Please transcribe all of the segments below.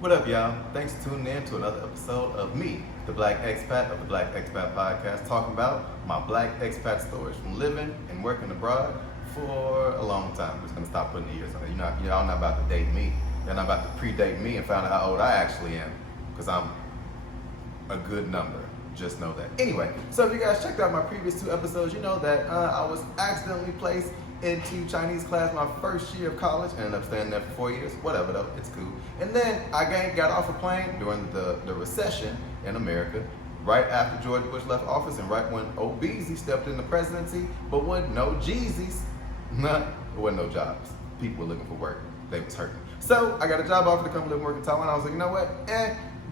What up, y'all? Thanks for tuning in to another episode of me, the Black Expat of the Black Expat Podcast, talking about my Black Expat stories from living and working abroad for a long time. I'm just gonna stop putting the years on it. Y'all not about to date me. You're not about to predate me and find out how old I actually am, because I'm a good number. Just know that. Anyway, so if you guys checked out my previous two episodes, you know that I was accidentally placed into Chinese class my first year of college. Ended up staying there for 4 years. Whatever though, it's cool. And then I got off a plane during the recession in America, right after George Bush left office and right when Obeezy stepped in the presidency, but with no Jeezys. There wasn't no jobs. People were looking for work. They was hurting. So I got a job offer to come live and work in Taiwan. I was like, you know what?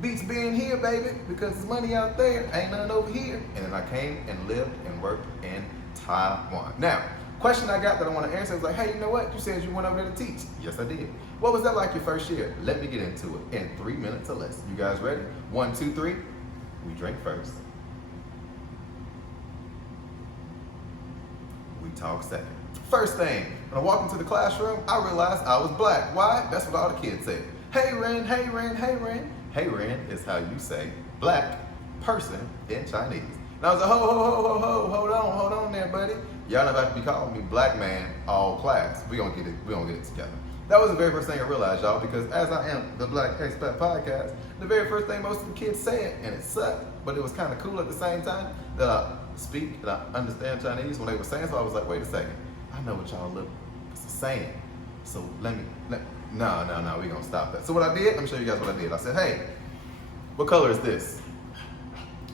Beats being here, baby, because there's money out there. Ain't nothing over here. And then I came and lived and worked in Taiwan. Now, question I got that I want to answer is like, hey, you know what? You said you went over there to teach. Yes, I did. What was that like your first year? Let me get into it in 3 minutes or less. You guys ready? 1, 2, 3. We drink first. We talk second. First thing, when I walked into the classroom, I realized I was black. Why? That's what all the kids said. Hey, Ren, hey, Ren, hey, Ren. Hey, Ren is how you say black person in Chinese. And I was like, hold on there, buddy. Y'all not about to be calling me black man all class. We gonna get it together. That was the very first thing I realized, y'all, because as I am the Black Expat Podcast, the very first thing most of the kids said, and it sucked, but it was kind of cool at the same time, that I speak and I understand Chinese when they were saying, so I was like, wait a second, I know what y'all look saying, so no, we gonna stop that. So what I did, let me show you guys what I did. I said, hey, what color is this?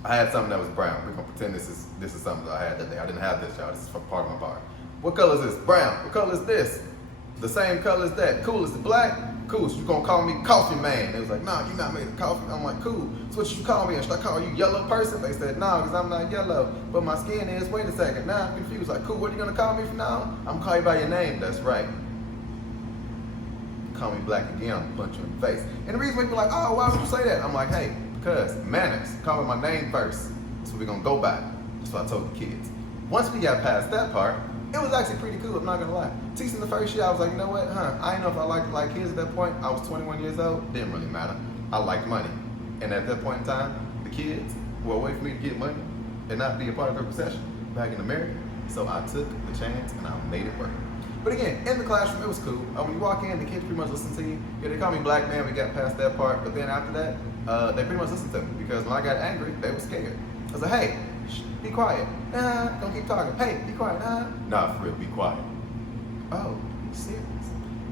I had something that was brown. We're gonna pretend this is something that I had that day. I didn't have this, y'all. This is part of my bar. What color is this? Brown. What color is this? The same color as that. Cool. Is it black? Cool. So you gonna call me coffee man? They was like, nah, you're not made of coffee. I'm like, cool. So what you call me? Should I call you yellow person? They said, no, because I'm not yellow, but my skin is. Wait a second. Now I'm confused. Like, cool. What are you gonna call me from now on? I'm gonna call you by your name. That's right. Call me black again, I'm gonna punch you in the face. And the reason people are like, oh, why would you say that? I'm like, hey, because manners. Call me my name first. That's what we're gonna go by. That's what I told the kids. Once we got past that part, it was actually pretty cool, I'm not gonna lie. Teaching the first year, I was like, you know what, I didn't know if I liked kids at that point. I was 21 years old, didn't really matter. I liked money. And at that point in time, the kids were a way for me to get money and not be a part of a recession back in America. So I took the chance and I made it work. But again, in the classroom, it was cool. When you walk in, the kids pretty much listen to you. Yeah, they call me black man, we got past that part. But then after that, they pretty much listened to me because when I got angry, they were scared. I was like, hey, be quiet. Nah, don't keep talking. Hey, be quiet. Nah, for real, be quiet. Oh, you serious?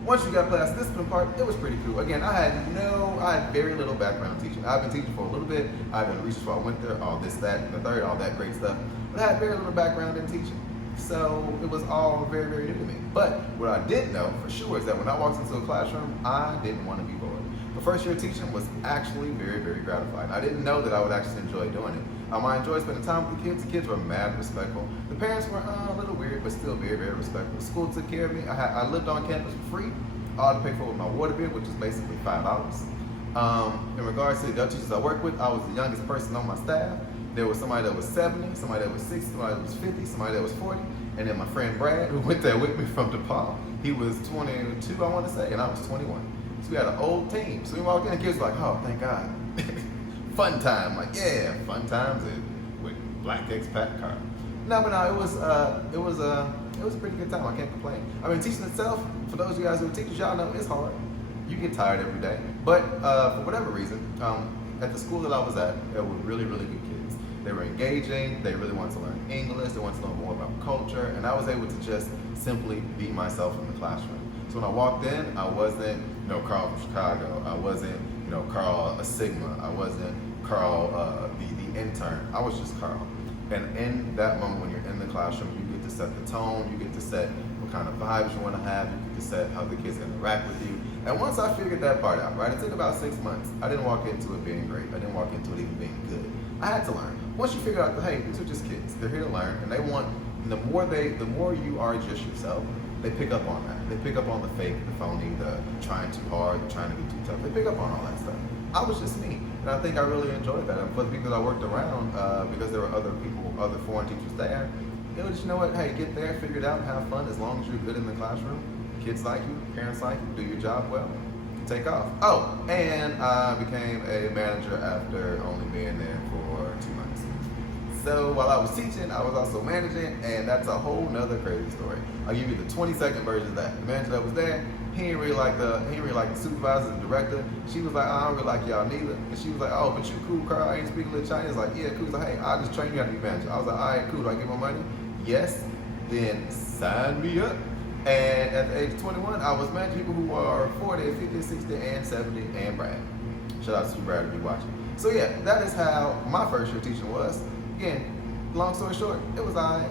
Once you got past the discipline part, it was pretty cool. Again, I had very little background teaching. I've been teaching for a little bit. I've been research before I went there, all this, that, and the third, all that great stuff. But I had very little background in teaching. So it was all very, very new to me. But what I did know for sure is that when I walked into a classroom, I didn't want to be bored. The first year of teaching was actually very, very gratifying. I didn't know that I would actually enjoy doing it. I enjoyed spending time with the kids. The kids were mad respectful. The parents were a little weird, but still very, very respectful. The school took care of me. I lived on campus for free. All I had to pay for was my water bill, which is basically $5. In regards to the other teachers I worked with, I was the youngest person on my staff. There was somebody that was 70, somebody that was 60, somebody that was 50, somebody that was 40. And then my friend Brad, who went there with me from DePaul, he was 22, I want to say, and I was 21. So we had an old team. So we walked in, the kids were like, oh, thank God. Fun time. Like, yeah, fun times with Black Expat car. No, but no, it was a pretty good time. I can't complain. I mean, teaching itself, for those of you guys who are teachers, y'all know it's hard. You get tired every day. But for whatever reason, at the school that I was at, there were really, really good kids. They were engaging. They really wanted to learn English. They wanted to learn more about culture. And I was able to just simply be myself in the classroom. So when I walked in, I wasn't, Carl from Chicago. I wasn't, Carl a Sigma. I wasn't Carl the intern. I was just Carl. And in that moment when you're in the classroom, you get to set the tone. You get to set what kind of vibes you want to have. You get to set how the kids interact with you. And once I figured that part out, right, it took about 6 months. I didn't walk into it being great. I didn't walk into it even being good. I had to learn. Once you figure out that, hey, these are just kids. They're here to learn, and they want, and the more you are just yourself, they pick up on that. They pick up on the fake, the phony, the trying too hard, the trying to be too tough. They pick up on all that stuff. I was just me, and I think I really enjoyed that. And for the people that I worked around, because there were other people, other foreign teachers there, it was, hey, get there, figure it out, and have fun. As long as you're good in the classroom, kids like you, parents like you, do your job well, take off. Oh, and I became a manager after only being there for 2 months. So while I was teaching, I was also managing, and that's a whole nother crazy story. I'll give you the 20-second version of that. The manager that was there, he didn't really like the supervisor, the director. She was like, I don't really like y'all neither. And she was like, oh, but you cool, Carl. I ain't speak a little Chinese. Like, yeah, cool. He's like, hey, I'll just train you how to be manager. I was like, all right, cool. Do I get my money? Yes. Then sign me up. And at the age of 21, I was managing people who are 40, 50, 60, and 70, and Brad. Shout out to you, Brad, if you're watching. So yeah, that is how my first year teaching was. Again, long story short, it was all right.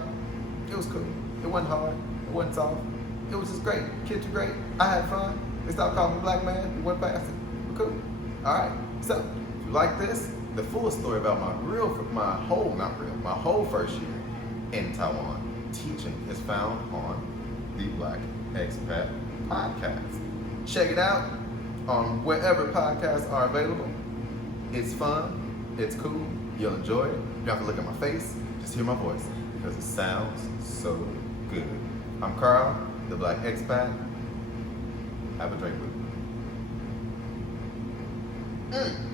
It was cool. It wasn't hard. It wasn't soft. It was just great. Kids were great. I had fun. They stopped calling me black man. We went past it. We're cool. All right. So if you like this, the full story about my whole first year in Taiwan teaching is found on the Black Expat Podcast. Check it out on wherever podcasts are available. It's fun. It's cool. You'll enjoy it. You don't have to look at my face. Just hear my voice because it sounds so good. I'm Carl, the Black Expat. Have a drink with me.